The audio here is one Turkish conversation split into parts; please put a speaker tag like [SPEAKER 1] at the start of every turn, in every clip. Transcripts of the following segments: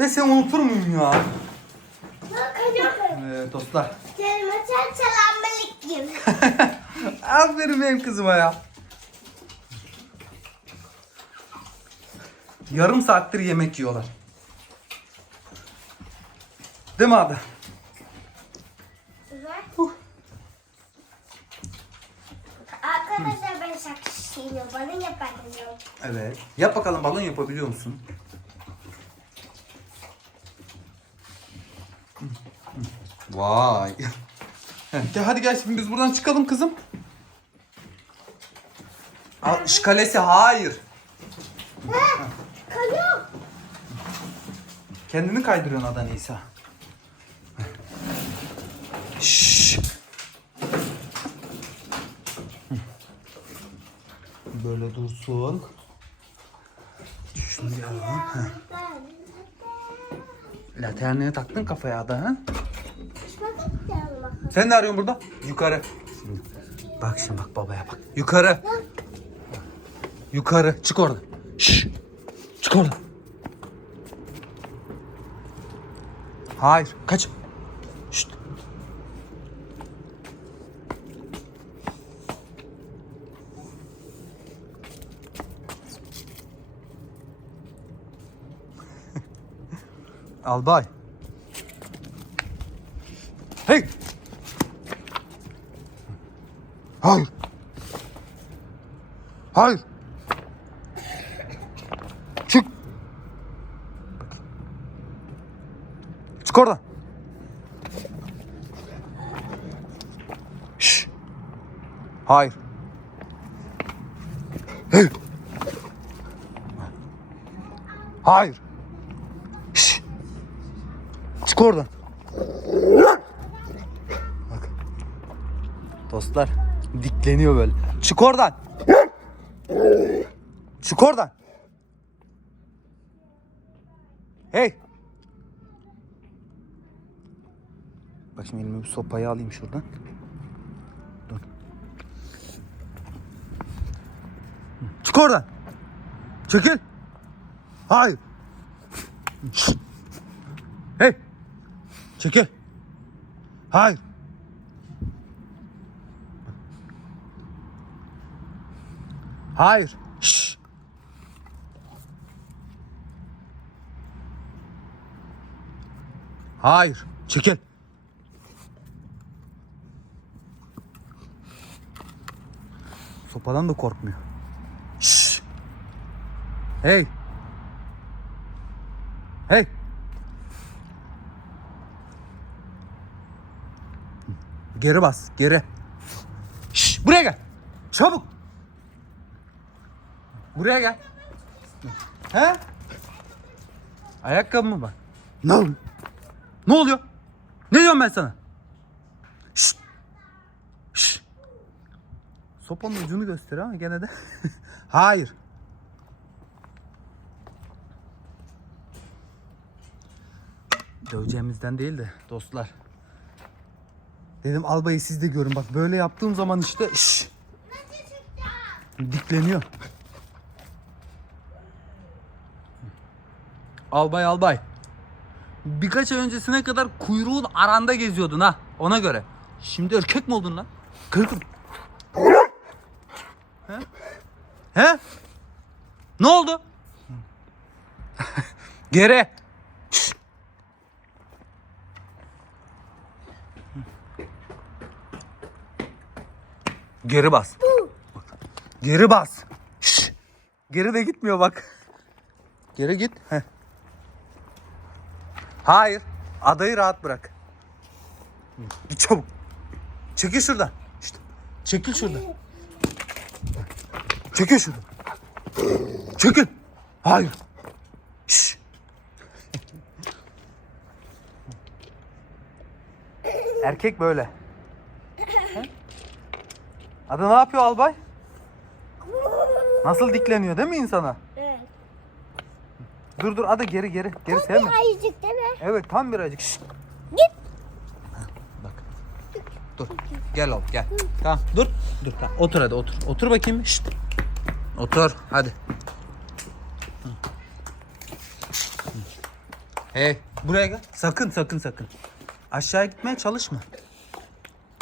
[SPEAKER 1] Ben seni unutur muyum ya? Evet dostlar.
[SPEAKER 2] Canıma sen selamünaleyküm.
[SPEAKER 1] Aferin benim kızıma ya. Yarım saattir yemek yiyorlar. Değil mi abi? Huh.
[SPEAKER 2] Arkadaşlar ben şarkışıyım. Bana yaparım.
[SPEAKER 1] Evet. Yap bakalım balon yapabiliyor musun? Vay. Gel hadi gel şimdi biz buradan çıkalım kızım. Al, kalesi hayır. Kendini kaydırıyorsun Ada Nisa. Şşş. Böyle dursun. Şunu bir alalım. Heh. Laterneye taktın kafaya Ada ha? Sen ne arıyorsun burada? Yukarı. Şimdi. Bak şimdi bak babaya bak. Yukarı. Yukarı. Çık oradan. Şşş. Çık oradan. Hayır. Kaç. Şşt. Albay. Hey. Hayır. Hayır. Çık. Çık oradan. Şş. Hayır. Hey. Hayır. Şş. Çık oradan. Bak. Dostlar dikleniyor böyle. Çık oradan. Çık oradan. Hey. Bak şimdi elime bir sopayı alayım şuradan. Dur. Çık oradan. Çekil. Hayır. Hey. Çekil. Hayır. Hayır. Şşş. Hayır. Çekil. Sopadan da korkmuyor. Şşş. Hey. Hey. Geri bas, geri. Şşş, buraya gel. Çabuk. Buraya gel. He? Ayakkabı mı var? Ne oluyor? Ne oluyor? Ne diyorum ben sana? Şşş. Şşş. Sopanın ucunu gösteriyor ama gene de. Hayır. Döveceğimizden değil de dostlar. Dedim albayı siz de görün bak böyle yaptığım zaman işte şşş. Dikleniyor. Albay albay. Birkaç ay öncesine kadar kuyruğun aranda geziyordun ha ona göre. Şimdi erkek mi oldun lan? Kırkın. He? He? Ne oldu? Geri. Geri bas. Geri bas. Geri de gitmiyor bak. Geri git. Heh. Hayır. Adayı rahat bırak. Çabuk. Çekil şuradan. İşte. Çekil şuradan. Çekil şuradan. Çekil. Hayır. Şşş. Erkek böyle. Ada ne yapıyor albay? Nasıl dikleniyor değil mi insana?
[SPEAKER 2] Evet.
[SPEAKER 1] Dur dur Ada geri geri. Geri sevme.
[SPEAKER 2] Ayıcık değil mi?
[SPEAKER 1] Evet tam birazcık. Şşt.
[SPEAKER 2] Git.
[SPEAKER 1] Bak. Dur. Gel oğlum gel. Tamam dur. Dur tamam. Otur hadi otur. Otur bakayım. Şşt. Otur hadi. Hey buraya gel. Sakın sakın sakın. Aşağı gitmeye çalışma.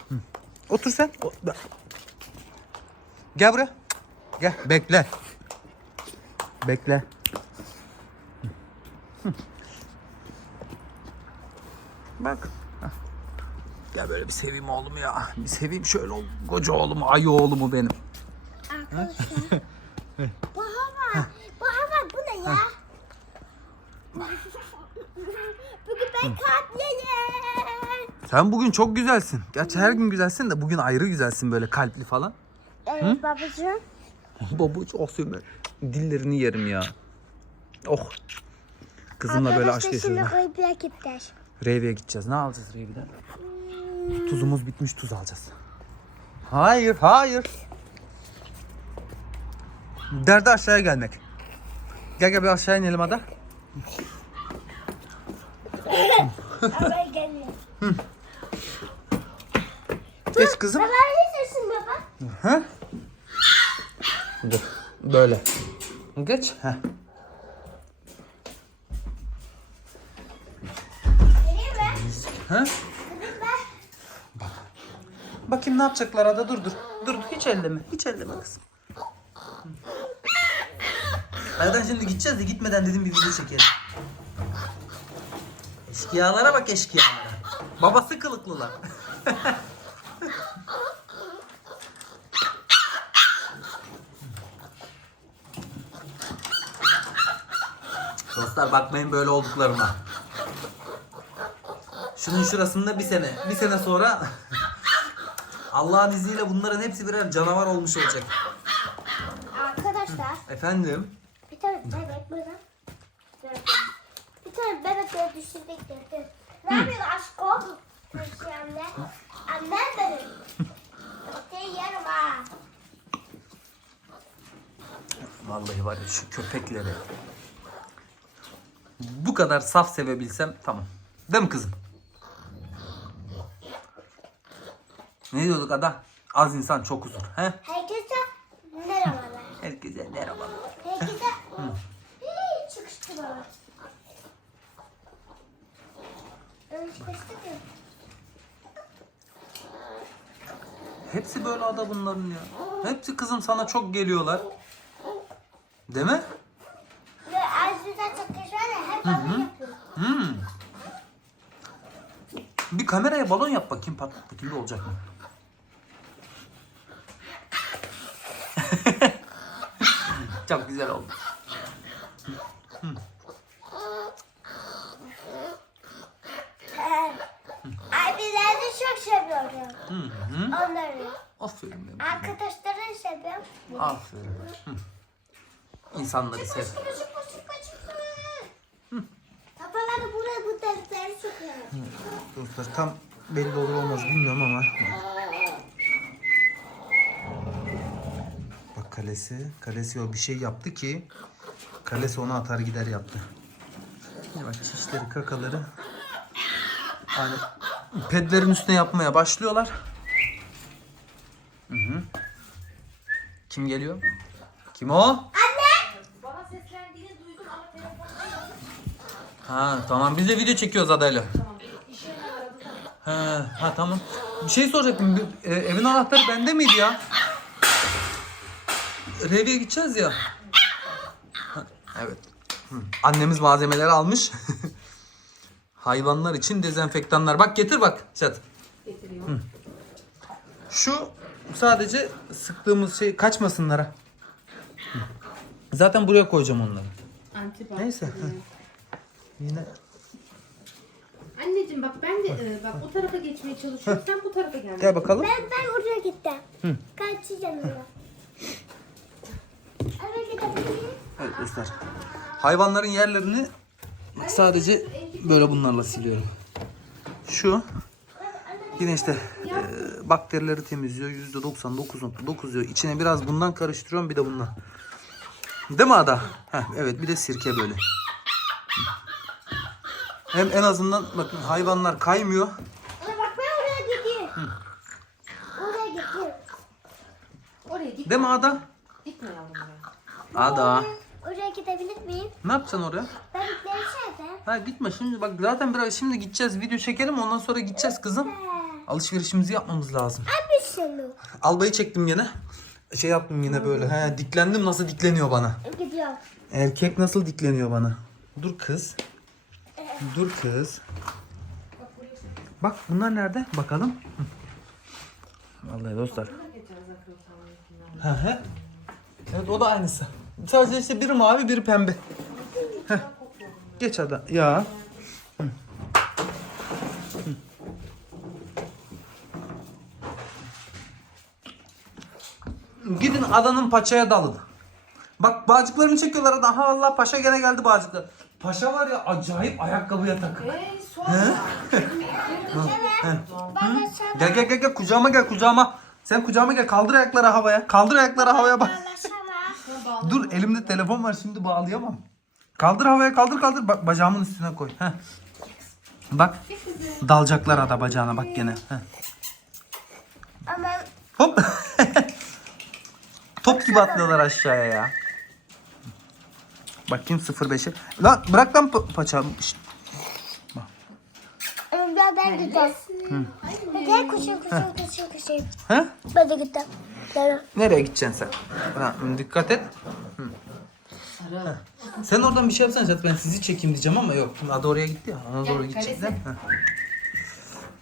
[SPEAKER 1] Hı. Otur sen. O- Gel buraya. Gel bekle. Bekle. Bak. Hah. Gel böyle bir seveyim oğlumu ya. Bir seveyim şöyle o koca oğlumu, ayı oğlumu benim.
[SPEAKER 2] Arkadaşlar. bu hava. Bu hava bu ne ya? Bugün ben kalpliyim.
[SPEAKER 1] Sen bugün çok güzelsin. Gerçi her gün güzelsin de bugün ayrı güzelsin böyle kalpli falan.
[SPEAKER 2] Evet babacığım.
[SPEAKER 1] Babuç oh Sümer. Dillerini yerim ya. Oh. Kızımla böyle aşk
[SPEAKER 2] Arkadaşlar şimdi
[SPEAKER 1] yaşıyorum.
[SPEAKER 2] kıyıya
[SPEAKER 1] Revi'ye gideceğiz. Ne alacağız Revi'den? Tuzumuz bitmiş tuz alacağız. Hayır, hayır. Derdi aşağıya gelmek. Gel gel bir aşağı inelim
[SPEAKER 2] geliyor.
[SPEAKER 1] Geç kızım.
[SPEAKER 2] Baba ne diyorsun baba?
[SPEAKER 1] Ha? Dur. Böyle. Geç. Heh.
[SPEAKER 2] Ben.
[SPEAKER 1] Bakayım ne yapacaklar ada dur dur. Dur hiç elleme. Hiç elleme kızım. Zaten şimdi gideceğiz de gitmeden dedim bir video çekelim. Eşkıyalara bak eşkıyalara. Babası kılıklılar. Dostlar bakmayın böyle olduklarına. Şunun şurasında bir sene, bir sene sonra Allah'ın izniyle bunların hepsi birer canavar olmuş olacak.
[SPEAKER 2] Arkadaşlar
[SPEAKER 1] Efendim?
[SPEAKER 2] bir tane bebek. Gördüm. Bir tane bebek böyle düşürdük gördüm. Ne yapıyorsun aşkım? Şey anne. Anne benim. Seni yerim ha.
[SPEAKER 1] Vallahi var ya şu köpekleri. Bu kadar saf sevebilsem tamam. Değil mi kızım? Ne diyorduk ada? Az insan çok huzur. He?
[SPEAKER 2] Herkese merhabalar.
[SPEAKER 1] Herkese merhaba.
[SPEAKER 2] Herkese Hii, çıkıştı baba. Öyle çıkıştı ki.
[SPEAKER 1] Hepsi böyle ada bunların ya. Hepsi kızım sana çok geliyorlar. Değil mi?
[SPEAKER 2] Ve Azize çıkış var ya hep onu yapıyor.
[SPEAKER 1] Hmm. Bir kameraya balon yap bakayım patlat bakayım olacak mı? Çok güzel oldu.
[SPEAKER 2] Abilerini çok seviyorum.
[SPEAKER 1] Hı hı.
[SPEAKER 2] Onları.
[SPEAKER 1] Aferin benim.
[SPEAKER 2] Arkadaşlarını seviyorum.
[SPEAKER 1] Aferin. Hı. İnsanları sev.
[SPEAKER 2] Koşu koşu koşu koşu. Kafaları buraya bu delikleri sokuyor.
[SPEAKER 1] Dostlar tam belli olur olmaz bilmiyorum ama. Kalesi, kalesi o bir şey yaptı ki kalesi onu atar gider yaptı. Bak çişleri, kakaları hani pedlerin üstüne yapmaya başlıyorlar. Hı hı. Kim geliyor? Kim o?
[SPEAKER 3] Bana seslendiğini duydum ama telefonda yok.
[SPEAKER 1] Ha tamam biz de video çekiyoruz adayla. Ha, ha tamam. Bir şey soracaktım. Bir- e, evin anahtarı bende miydi ya? Reviye gideceğiz ya. Ha, evet. Hı. Annemiz malzemeleri almış. Hayvanlar için dezenfektanlar. Bak getir bak. Şat.
[SPEAKER 3] Getiriyor.
[SPEAKER 1] Şu sadece sıktığımız şey kaçmasınlar ha. Hı. Zaten buraya koyacağım onları.
[SPEAKER 3] Antibakteri.
[SPEAKER 1] Neyse, hı. Yine
[SPEAKER 3] Anneciğim bak ben de e, bak o tarafa geçmeye çalışıyorum. Sen bu tarafa gel.
[SPEAKER 1] gel bakalım.
[SPEAKER 2] Ben ben oraya gittim. Kaçacağım oraya.
[SPEAKER 1] Evet dostlar. Hayvanların yerlerini sadece böyle bunlarla siliyorum. Şu yine işte e, bakterileri temizliyor. %99.9 diyor. İçine biraz bundan karıştırıyorum bir de bundan. Değil mi Ada? Heh, evet bir de sirke böyle. Hem en azından bakın hayvanlar kaymıyor.
[SPEAKER 2] Bak ben oraya gidiyorum. Oraya gidiyorum.
[SPEAKER 3] Oraya git.
[SPEAKER 1] Değil mi Ada? Ada.
[SPEAKER 2] Oraya gidebilir miyim?
[SPEAKER 1] Ne yapacaksın oraya?
[SPEAKER 2] Ben nerede?
[SPEAKER 1] Ha gitme şimdi bak zaten biraz şimdi gideceğiz video çekelim ondan sonra gideceğiz kızım. Alışverişimizi yapmamız lazım.
[SPEAKER 2] Bir sürü.
[SPEAKER 1] Albayı çektim yine. Şey yaptım yine böyle. He diklendim nasıl dikleniyor bana.
[SPEAKER 2] Gidiyor.
[SPEAKER 1] Erkek nasıl dikleniyor bana. Dur kız. Dur kız. Bak bunlar nerede? Bakalım. Vallahi dostlar. He he. Evet o da aynısı. Sadece işte biri mavi biri pembe. Heh. Geç hadi. Ya. Hı. Hı. Gidin adanın paçaya dalın. Bak bağcıklarını çekiyorlar adam. Ha Allah paşa gene geldi bağcıklar. Paşa var ya acayip ayakkabıya takı.
[SPEAKER 3] Hey sonra.
[SPEAKER 2] Bana sana
[SPEAKER 1] Gel gel gel gel kucağıma gel kucağıma. Sen kucağıma gel kaldır ayakları havaya. Kaldır ayakları havaya bak.
[SPEAKER 2] Sana.
[SPEAKER 1] Dur elimde telefon var şimdi bağlayamam. Kaldır havaya kaldır kaldır. Bak bacağımın üstüne koy. Heh. Bak dalacaklar ada bacağına bak gene. Heh.
[SPEAKER 2] Ama
[SPEAKER 1] Hop. Top gibi atlıyorlar aşağıya ya. Bakayım 05'e. Lan bırak lan pa- paçamı. Şşt.
[SPEAKER 2] önden gideceğiz. Gel kuşu kuşu kuşu kuşu.
[SPEAKER 1] He?
[SPEAKER 2] Ben de gittim.
[SPEAKER 1] Nereye gideceksin sen? Ha, dikkat et. Hı. Heh. Sen oradan bir şey yapsan zaten ben sizi çekeyim diyeceğim ama yok. Şimdi Ada oraya gitti ya. Ona doğru gidecekler.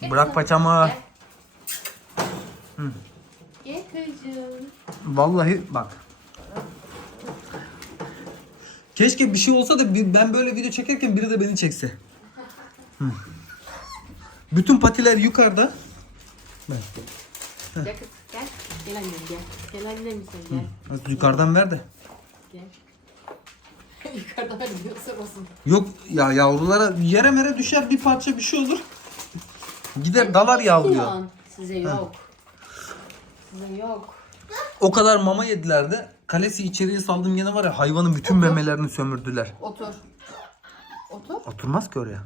[SPEAKER 1] Heh. Bırak paçamı.
[SPEAKER 3] Gel kızım.
[SPEAKER 1] Vallahi bak. Keşke bir şey olsa da ben böyle video çekerken biri de beni çekse. Hı. Bütün patiler yukarıda.
[SPEAKER 3] Gel kız gel. Annem gel. Gel annem sen gel.
[SPEAKER 1] Az Yukarıdan ver de.
[SPEAKER 3] Gel. Yukarıda hadi yoksa olsun.
[SPEAKER 1] Yok ya yavrulara yere mere düşer bir parça bir şey olur. Gider dalar yavruya.
[SPEAKER 3] Size yok. Size yok.
[SPEAKER 1] O kadar mama yediler de kalesi içeriye saldım yine var ya hayvanın bütün memelerini sömürdüler.
[SPEAKER 3] Otur. Otur.
[SPEAKER 1] Oturmaz ki oraya.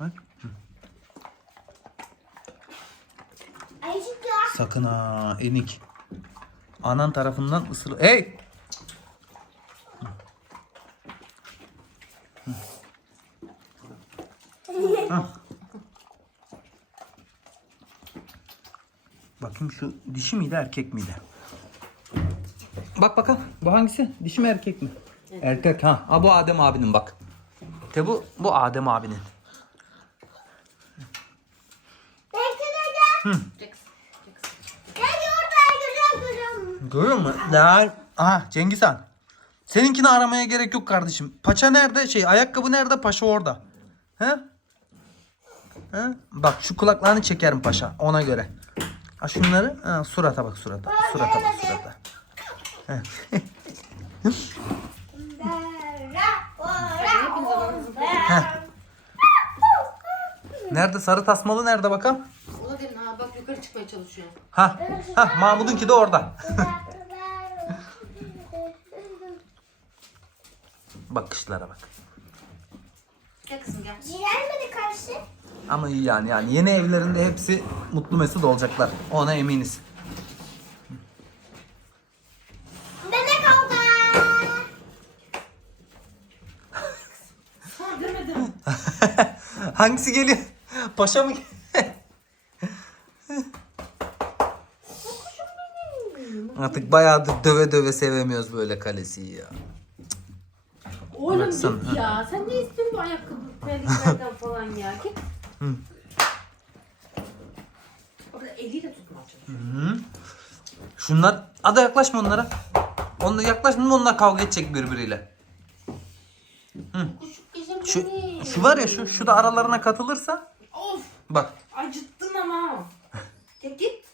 [SPEAKER 1] Bak.
[SPEAKER 2] Ayıcık ya.
[SPEAKER 1] Sakın ha enik. Anan tarafından ısır. Hey! Hı. Bakayım şu dişi miydi erkek miydi? Bak bakalım bu hangisi? Dişi mi erkek mi? Erkek ha. Ha bu Adem abinin bak. De bu bu Adem abinin.
[SPEAKER 2] Belki de gel.
[SPEAKER 3] Gel kız. Gel kız.
[SPEAKER 2] Gel orada güzel güzel.
[SPEAKER 1] Görüyor musun? Lan. Aha Cengiz Han. Seninkini aramaya gerek yok kardeşim. Paça nerede? Şey ayakkabı nerede? Paşa orada. He? He? Bak şu kulaklarını çekerim paşa ona göre. Ha şunları ha, surata bak surata. Surata bak surata.
[SPEAKER 3] Alanınızın
[SPEAKER 1] Nerede sarı tasmalı nerede bakalım?
[SPEAKER 3] O da demin ha bak yukarı çıkmaya çalışıyor.
[SPEAKER 1] Ha. Ha Mahmut'unki de orada. Bakışlara bak.
[SPEAKER 3] Gel kızım gel.
[SPEAKER 2] Ciğer mi karşı?
[SPEAKER 1] Ama iyi yani yani yeni evlerinde hepsi mutlu mesut olacaklar. Ona eminiz.
[SPEAKER 2] Bebek oldu.
[SPEAKER 1] Hangisi geliyor? Paşa mı? Artık bayağıdır döve döve sevemiyoruz böyle kalesi ya.
[SPEAKER 3] Oğlum
[SPEAKER 1] Baksana,
[SPEAKER 3] git ya. Sen ne istiyorsun bu ayakkabı terliklerden falan ya? Git.
[SPEAKER 1] Hı.
[SPEAKER 3] Orada eliyle tutmaya çalışıyor.
[SPEAKER 1] Hı. Şunlar, ada yaklaşma onlara. Onunla yaklaşma onlar kavga edecek birbiriyle.
[SPEAKER 3] Kızım
[SPEAKER 1] Şu,
[SPEAKER 3] benim.
[SPEAKER 1] şu var ya şu, şu da aralarına katılırsa
[SPEAKER 3] Of
[SPEAKER 1] bak
[SPEAKER 3] acıttın ama. Ya git.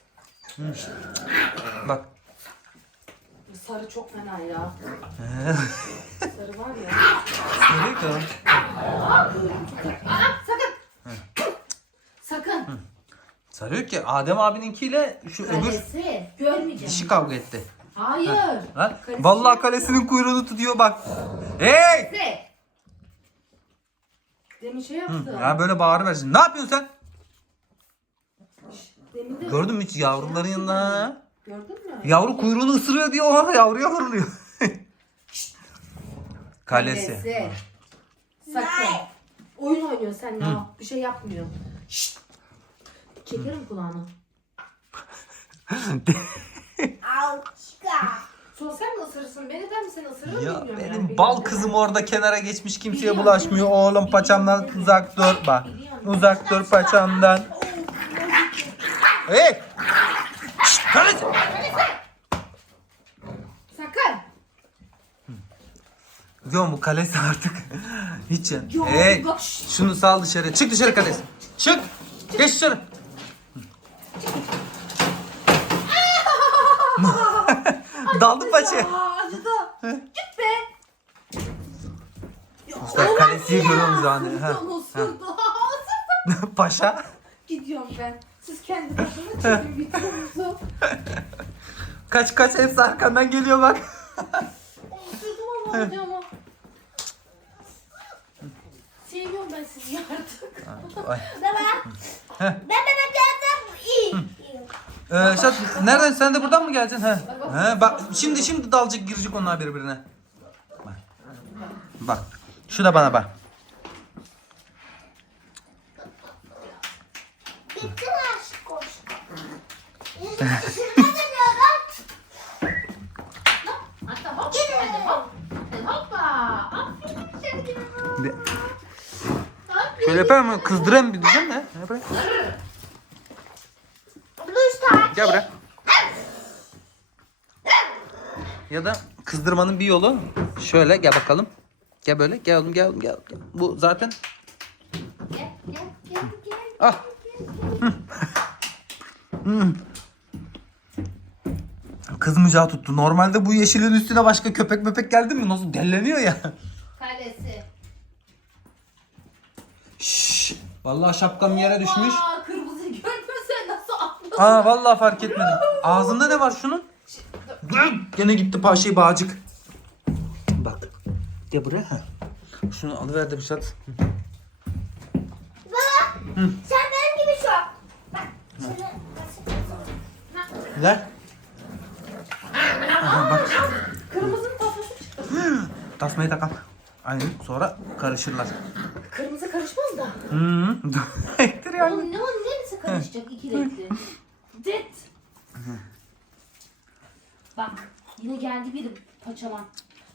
[SPEAKER 1] bak.
[SPEAKER 3] Sarı çok fena ya. Sarı var ya.
[SPEAKER 1] Nereye kadar?
[SPEAKER 3] Sakın. Sakın.
[SPEAKER 1] Sarıyor ki Adem abininkiyle şu öbür
[SPEAKER 3] Kalesi. Görmeyeceğim.
[SPEAKER 1] dişi kavga etti.
[SPEAKER 3] Hayır.
[SPEAKER 1] Ha?
[SPEAKER 3] Kalesi-
[SPEAKER 1] Vallahi kalesinin kuyruğunu tutuyor bak. Hey!
[SPEAKER 3] Ne? Demin şey yaptı.
[SPEAKER 1] Ya böyle bağırıversin. Ne yapıyorsun sen?
[SPEAKER 3] Demin de
[SPEAKER 1] Gördün mü hiç yavruların yanında? ha?
[SPEAKER 3] Gördün mü?
[SPEAKER 1] Yavru kuyruğunu ısırıyor diye o yavruya vuruluyor. Kalesi.
[SPEAKER 3] Kalesi. sen ne yap? Bir şey yapmıyor. Şşt. Çekerim kulağını.
[SPEAKER 2] Alçıka.
[SPEAKER 3] Sonra sen mi ısırırsın beni ben mi seni ısırırım
[SPEAKER 1] Ya
[SPEAKER 3] bilmiyorum.
[SPEAKER 1] benim
[SPEAKER 3] yani.
[SPEAKER 1] bal kızım orada kenara geçmiş kimseye bulaşmıyor. Oğlum paçamdan uzak dur bak. Uzak dur paçamdan. Hey! Şşt!
[SPEAKER 3] Sakın.
[SPEAKER 1] Diyorum bu kalesi artık. Hiç ya.
[SPEAKER 3] Yo,
[SPEAKER 1] Hey!
[SPEAKER 3] bak.
[SPEAKER 1] Şunu sal dışarı. Çık dışarı kalesi. Çık. Geç dışarı. Daldı paçaya.
[SPEAKER 3] Aa, acıdı. Git be. Ya,
[SPEAKER 1] Usta kalesiyi
[SPEAKER 3] ya.
[SPEAKER 1] görüyor musun anne? Ha,
[SPEAKER 3] sultan.
[SPEAKER 1] Paşa.
[SPEAKER 3] Gidiyorum ben. Siz kendi başına çekin bitiyorsunuz.
[SPEAKER 1] Kaç kaç hepsi arkandan geliyor bak.
[SPEAKER 3] Isırdım ama hocama. Seviyorum ben sizi artık.
[SPEAKER 1] Ay.
[SPEAKER 2] Baba. Ben bana geldim. İyi.
[SPEAKER 1] Ee, Şat, nereden sen de buradan mı geleceksin? He. He, bak şimdi şimdi dalacak girecek onlar birbirine. Bak. Bak. Şu da bana bak.
[SPEAKER 2] Gittin aşk koş. Şurada diyordum.
[SPEAKER 3] Hatta hop. Hadi hop. Hadi hoppa. Aferin sevgilim.
[SPEAKER 1] Şöyle yapayım mı? Kızdırayım bir diyeceğim de. Ne
[SPEAKER 2] takip.
[SPEAKER 1] Gel buraya. Ya da kızdırmanın bir yolu şöyle gel bakalım. Gel böyle gel oğlum gel oğlum gel. gel. Bu zaten
[SPEAKER 3] Gel gel gel gel.
[SPEAKER 1] ah. Hmm. Kızmayacağı tuttu. Normalde bu yeşilin üstüne başka köpek möpek geldi mi nasıl delleniyor ya.
[SPEAKER 3] Kalesi.
[SPEAKER 1] Şşş. Vallahi şapkam yere düşmüş.
[SPEAKER 3] Aa, kırmızıyı görmesen nasıl atladın?
[SPEAKER 1] Aa vallahi fark etmedim. Ağzında ne var şunun? Gene gitti paşayı bağcık. Bak. Gel buraya. Heh. Şunu alıver de bir şey at.
[SPEAKER 2] Baba. Sen benim gibi şu. Bak. Şunu.
[SPEAKER 1] Ver. Aha, bak.
[SPEAKER 3] Kırmızının tasması çıktı.
[SPEAKER 1] Tasmayı takalım. Aynen sonra karışırlar. Hı. Ektir yani.
[SPEAKER 3] Oğlum ne o neresi karışacak iki renkli? Det. Bak yine geldi biri paçama.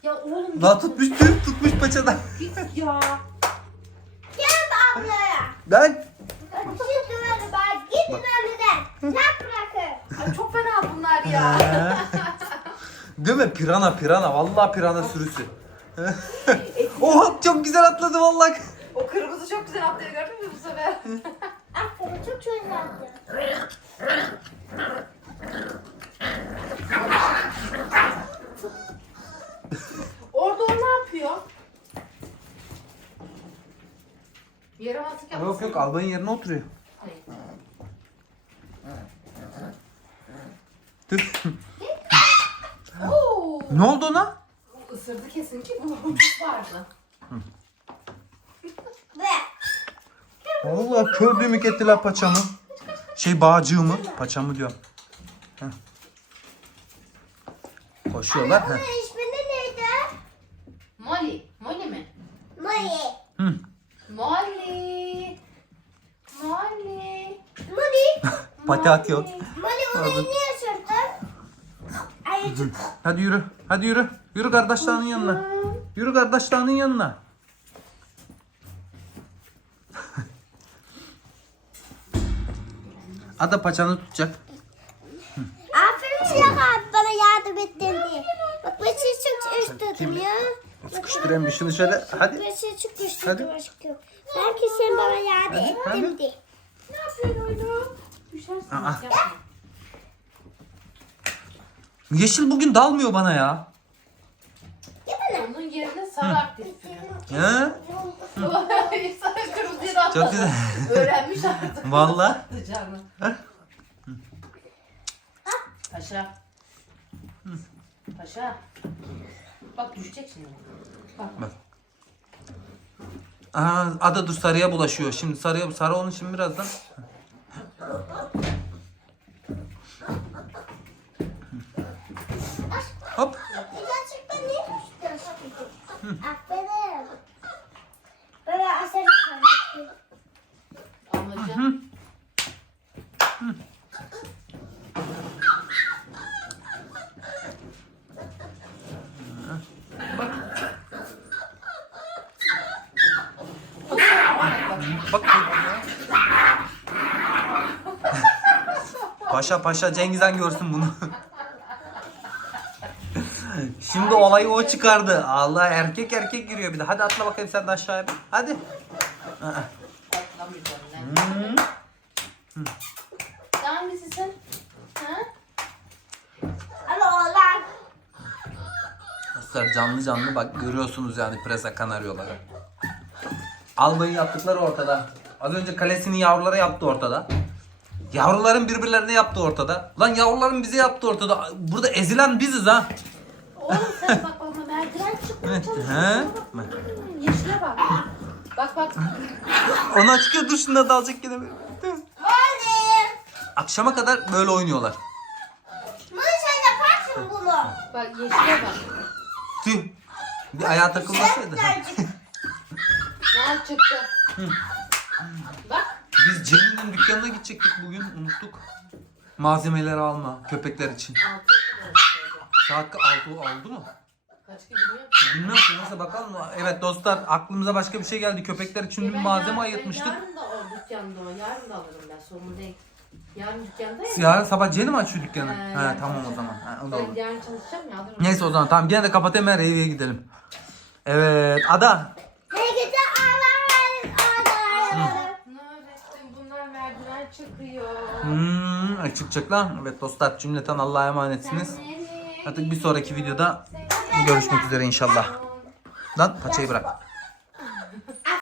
[SPEAKER 3] Ya oğlum git-
[SPEAKER 1] tutmuş tüp tutmuş paçadan.
[SPEAKER 3] Git ya.
[SPEAKER 2] Gel ablaya.
[SPEAKER 1] Ben.
[SPEAKER 2] Şimdi bak. Gidin önünden. Sen bırakın.
[SPEAKER 3] Ay çok fena bunlar ya.
[SPEAKER 1] Değil mi? Pirana pirana. Vallahi pirana sürüsü. Oha çok güzel atladı vallahi.
[SPEAKER 3] O kırmızı çok güzel atlıyor gördün mü bu sefer?
[SPEAKER 2] Aferin çok çok güzeldi.
[SPEAKER 3] Orada o ne yapıyor? Yaramazlık yapmasın.
[SPEAKER 1] Yok yok albayın yerine oturuyor.
[SPEAKER 3] Hayır.
[SPEAKER 1] Dur. Ne oldu ona?
[SPEAKER 3] Bu ısırdı kesin ki bu vardı.
[SPEAKER 2] Ve.
[SPEAKER 1] Allah kör dümük ettiler paçamı. Şey bağcığımı. Paçamı diyorum. Heh. Koşuyorlar.
[SPEAKER 2] Bunun
[SPEAKER 1] Heh.
[SPEAKER 2] ismi neydi?
[SPEAKER 3] Molly. Molly mi?
[SPEAKER 2] Mari.
[SPEAKER 1] Hı.
[SPEAKER 3] Molly. Molly.
[SPEAKER 2] Mari.
[SPEAKER 1] Pati atıyor.
[SPEAKER 2] Mari onu
[SPEAKER 1] Pardon.
[SPEAKER 2] niye sürdün?
[SPEAKER 1] Hadi yürü. Hadi yürü. Yürü kardeşlerinin yanına. Yürü kardeşlerinin yanına. Ada paçanı tutacak.
[SPEAKER 2] Aferin ya abi bana yardım ettin diye. Bak ben sizi çok istedim ya.
[SPEAKER 1] Sıkıştırayım bir şunu şöyle. Hadi.
[SPEAKER 2] Ben sizi çok
[SPEAKER 1] Hadi.
[SPEAKER 2] istedim aşkım. Belki sen bana yardım
[SPEAKER 1] Hadi.
[SPEAKER 2] ettin diye.
[SPEAKER 3] Ne yapıyorsun oğlum? Düşersin.
[SPEAKER 1] Aa. Yeşil bugün dalmıyor bana ya.
[SPEAKER 3] Onun yerine sarı aktif.
[SPEAKER 1] He?
[SPEAKER 3] sarı kırmızıyı da
[SPEAKER 1] Çok güzel.
[SPEAKER 3] Öğrenmiş artık.
[SPEAKER 1] Vallahi.
[SPEAKER 3] Canım. Paşa. Paşa. Bak düşecek şimdi. Bak.
[SPEAKER 1] Bak. Aa, ada dur sarıya bulaşıyor. Şimdi sarıya sarı onun şimdi birazdan. Hop.
[SPEAKER 2] Aferin. Böyle aşağı kalmıştım. Ablacığım.
[SPEAKER 1] Bak. Paşa paşa Cengizhan görsün bunu. Şimdi olayı o çıkardı. Allah erkek erkek giriyor bir de. Hadi atla bakayım sen de aşağıya. bir. Hadi.
[SPEAKER 3] Atlamayacağım lan.
[SPEAKER 1] Hmm.
[SPEAKER 3] Hangisisin? Ha?
[SPEAKER 2] Ama oğlan.
[SPEAKER 1] Dostlar canlı canlı bak görüyorsunuz yani presa kanaryoları. Albayın yaptıkları ortada. Az önce kalesini yavrulara yaptı ortada. Yavruların birbirlerine yaptı ortada. Lan yavruların bize yaptı ortada. Burada ezilen biziz ha.
[SPEAKER 3] Oğlum sen bak bak merdiven çıkmaya
[SPEAKER 1] Evet, he?
[SPEAKER 3] Yeşile bak. Bak bak.
[SPEAKER 1] Ona çıkıyor dur şunda dalacak.
[SPEAKER 2] Hadi.
[SPEAKER 1] Akşama kadar böyle oynuyorlar.
[SPEAKER 2] Bunu sen yaparsın bunu.
[SPEAKER 3] Bak yeşile bak.
[SPEAKER 1] Tüh. Bir ayağa takılmasaydı.
[SPEAKER 3] Ne çıktı? Bak.
[SPEAKER 1] Biz Cemil'in dükkanına gidecektik bugün unuttuk. Malzemeleri alma köpekler için.
[SPEAKER 3] Altı.
[SPEAKER 1] Saat altı oldu mu?
[SPEAKER 3] Kaç gibi bilmiyorum.
[SPEAKER 1] Bilmem ki neyse bakalım. Evet dostlar aklımıza başka bir şey geldi. Köpekler için bir
[SPEAKER 3] Ben
[SPEAKER 1] malzeme ayırtmıştık.
[SPEAKER 3] Yarın da o dükkanda o. Yarın da alırım ben sorun değil. Yarın dükkanda ya.
[SPEAKER 1] Yarın sabah Ceni mi açıyor dükkanı?
[SPEAKER 3] He,
[SPEAKER 1] He tamam o zaman. He, o da
[SPEAKER 3] Ben
[SPEAKER 1] olur.
[SPEAKER 3] yarın çalışacağım ya alırım.
[SPEAKER 1] Neyse o zaman tamam gene de kapatayım ben eve gidelim. Evet Ada.
[SPEAKER 2] Ne güzel ağlar ağlar.
[SPEAKER 3] Nurettin bunlar merdiven çıkıyor.
[SPEAKER 1] Hmm, ay çıkacak lan. Evet dostlar cümleten Allah'a emanetsiniz. Artık bir sonraki videoda görüşmek üzere inşallah. Lan paçayı bırak.